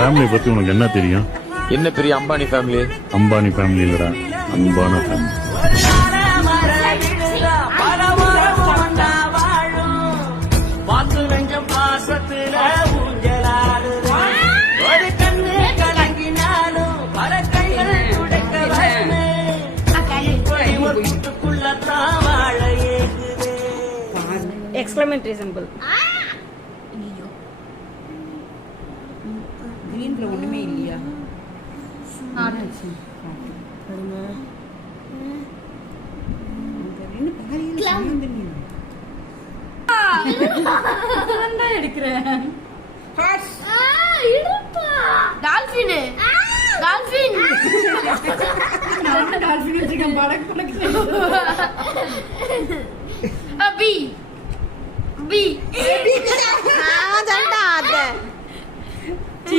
Family பத்தி உனக்கு என்ன தெரியும்? என்ன பெரிய அம்பானி ஃபேமிலி? அம்பானி ஃபேமிலி இல்லடா, அன்பான ஃபேமிலி. Exclamatory symbol. கிரீன்ல ஒண்ணுமே இல்லையா? எடுக்கிறேன். டால்பின் டால்பின் டால்பின் வச்சிருக்கேன். படக்கு பி